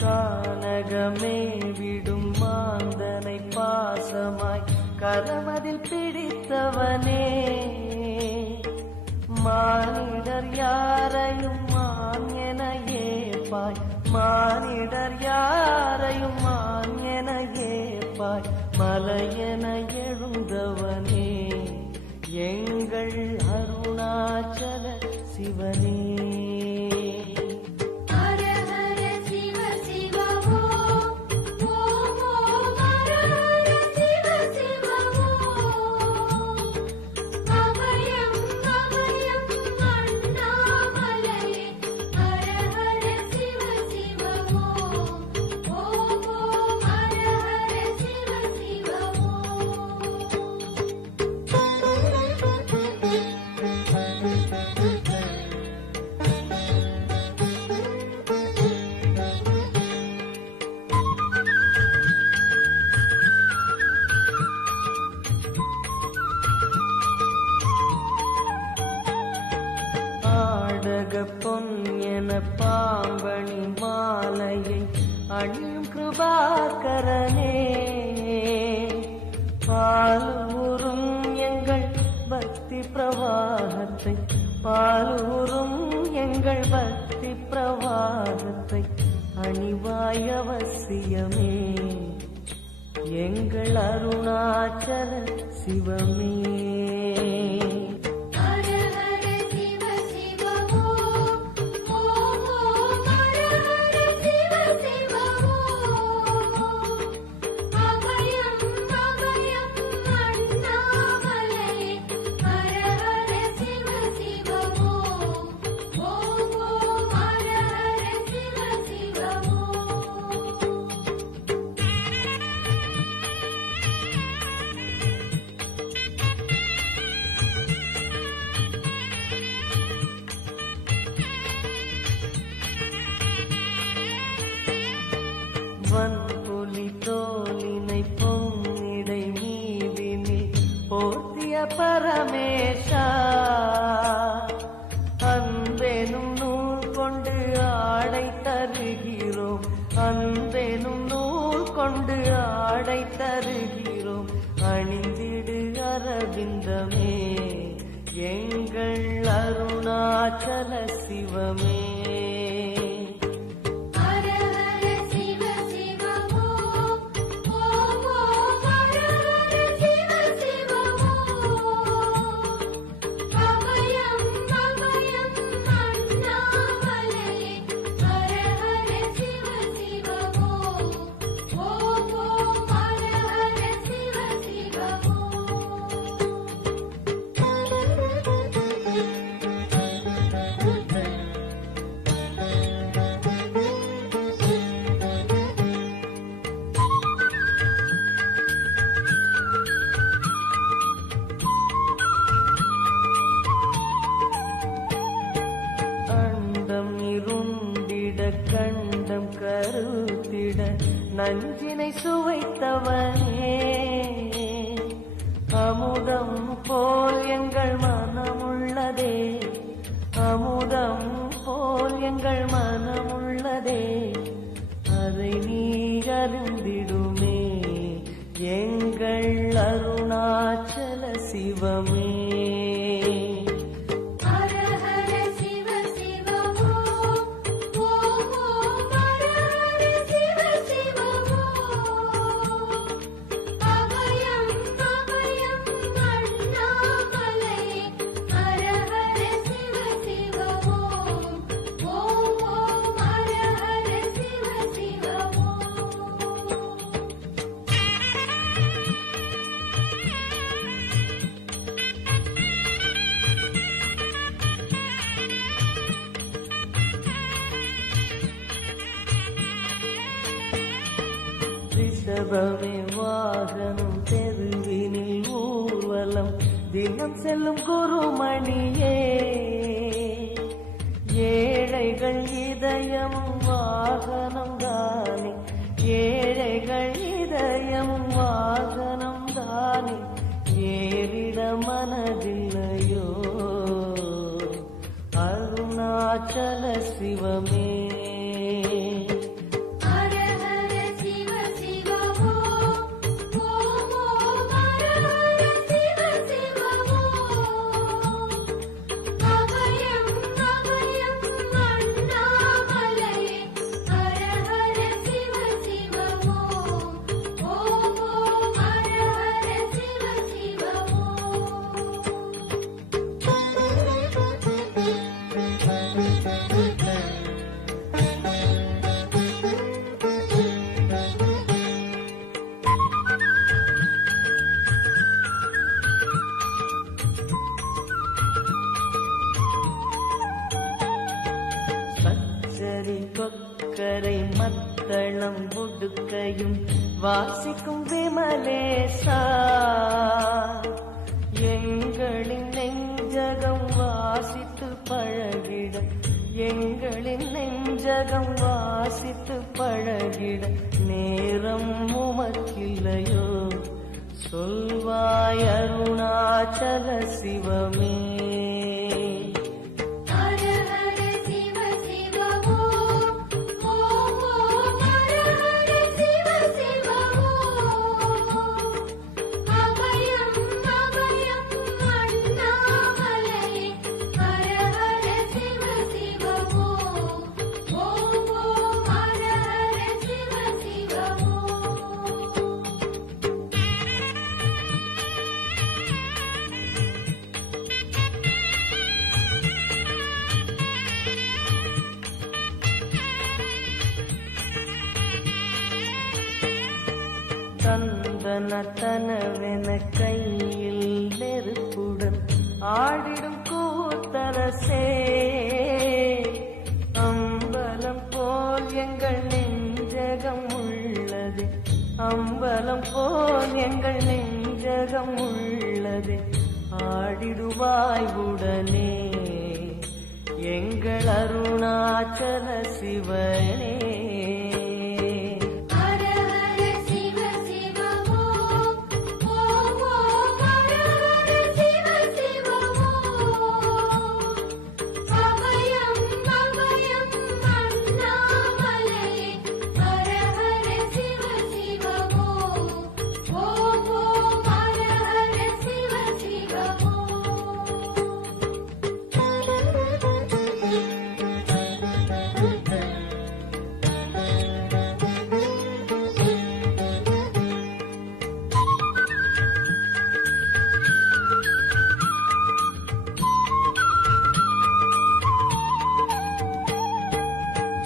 கானகமே விடும் மாந்தனை பாசமாய் கரமதில் பிடித்தவனே, மானிடர் யாரையும் மான் என ஏற்பாய், மானிடர் யாரையும் மான் என ஏற்பாய், மலையென எழுந்தவனே எங்கள் அருணாச்சல சிவனே. பொன் என பாம்பணி மாலையை அணியும் கிருபாகரனே, பாலூரும் எங்கள் பக்தி பிரவாகத்தை, பாலூரும் எங்கள் பக்தி பிரவாகத்தை அணிவாய் அவசியமே எங்கள் அருணாச்சல சிவமே. வன்புலி தோலினை பொன்னிடை மீதினில் போர்த்திய பரமேஷா, அன்பெனும் நூல் கொண்டு ஆடை தருகிறோம், அன்பெனும் நூல் கொண்டு ஆடை தருகிறோம், அணிந்திடு அரவிந்தமே எங்கள் அருணாச்சல சிவமே. கண்டம் கருத்திட நஞ்சினை சுவைத்தவனே, அமுதம் போல் எங்கள் மனமுள்ளதே, அமுதம் போல் எங்கள் மனமுள்ளதே, அதை நீ அறிந்திடுமே எங்கள் அருணாச்சல சிவமே. ரிஷபமே வாகனம் தெருவினில் ஊர்வலம் தினம் செல்லும் குருமணியே, ஏழைகள் இதயமும் வாகனம் தானே, ஏழைகள் இதயமும் வாகனம் தானே, ஏறிட மனதில்லையோ அருணாச்சல சிவமே. சங்கரி கொக்கரை மத்தளம் ஒடுக்கையும் வாசிக்கும் விமலேசா, எங்களின் நெஞ்சகம் வாசித்து பழகிட, எங்களின் நெஞ்சகம் வாசித்து பழகிட நேரம் உமக்கில்லையோ, சொல்வாய் அருணாச்சல சிவமே. தந்தனத்தனவென கையில் நெருப்புடன் ஆடிடும் கூத்தரசே, அம்பலம் போல் எங்கள் நெஞ்சகம் உள்ளது, அம்பலம் போல் எங்கள் நெஞ்சகம் உள்ளது, ஆடிடுவாய் உடனே எங்கள் அருணாச்சல சிவனே.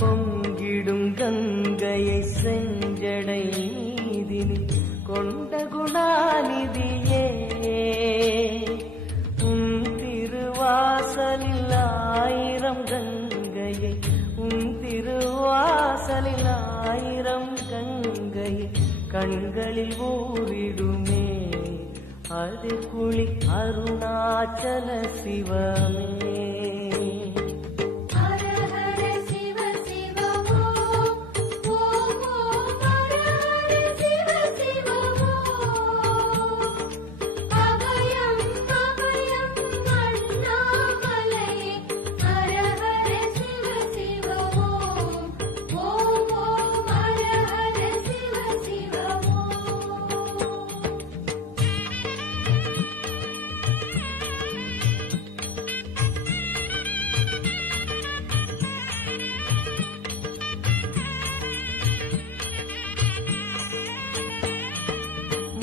பொங்கிடும் கங்கையை செஞ்சடை நீதினில் கொண்ட குணாநிதியே, உன் திருவாசலில் ஆயிரம் கங்கையை, உன் திருவாசலில் ஆயிரம் கங்கையை கண்களில் ஊறிடுமே, அது குளி அருணாச்சல சிவமே.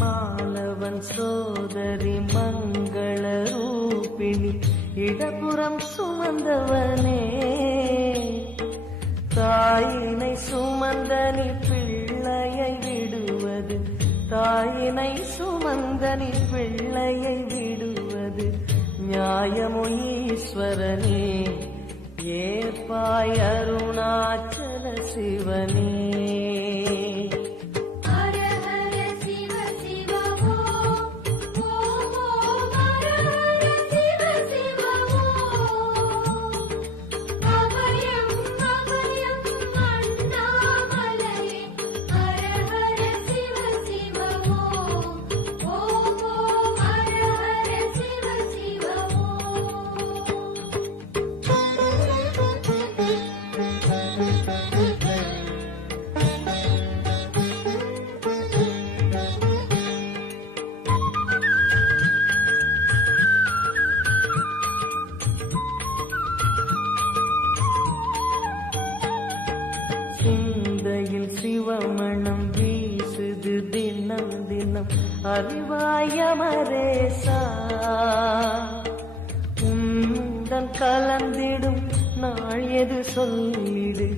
மாலவன் சோதரி மங்கள ரூபிணி இடப்புறம் சுமந்தவனே, தாயினை சுமந்தனி பிள்ளையை விடுவது, தாயினை சுமந்தனி பிள்ளையை விடுவது நியாயமோ ஈஸ்வரனே, ஏற்பாய் அருணாச்சல சிவனே. சிந்தையில் சிவமணம் வீசுது தினம் தினம் அறிவாயமரேசா, உன்னுடன் கலந்திடும் நாள் எது சொல்லிடு,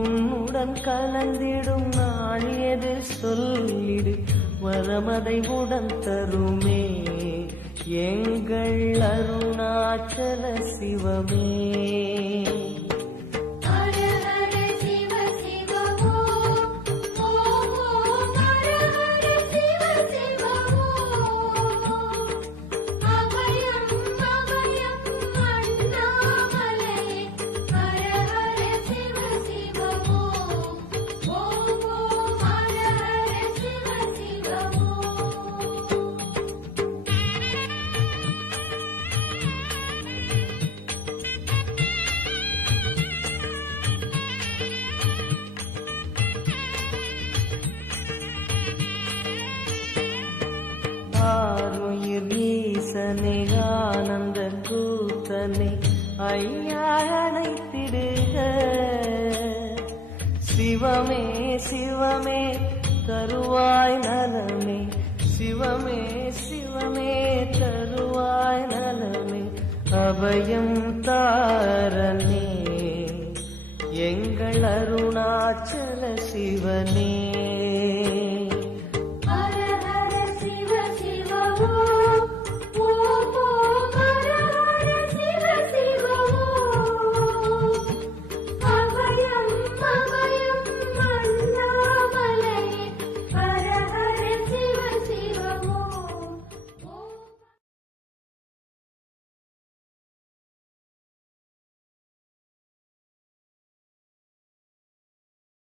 உன்னுடன் கலந்திடும் நாள் எது சொல்லிடு, வரமதை உடன் தருமே எங்கள் அருணாச்சல சிவமே. ஹர ஹர ஈசனே ஆனந்த கூத்தனே ஐயா அணைத்திடுக. சிவமே சிவமே தருவாய் நலமே, சிவமே சிவமே தருவாய் நலமே. அபயம் தாரனே எங்கள் அருணாச்சல சிவனே.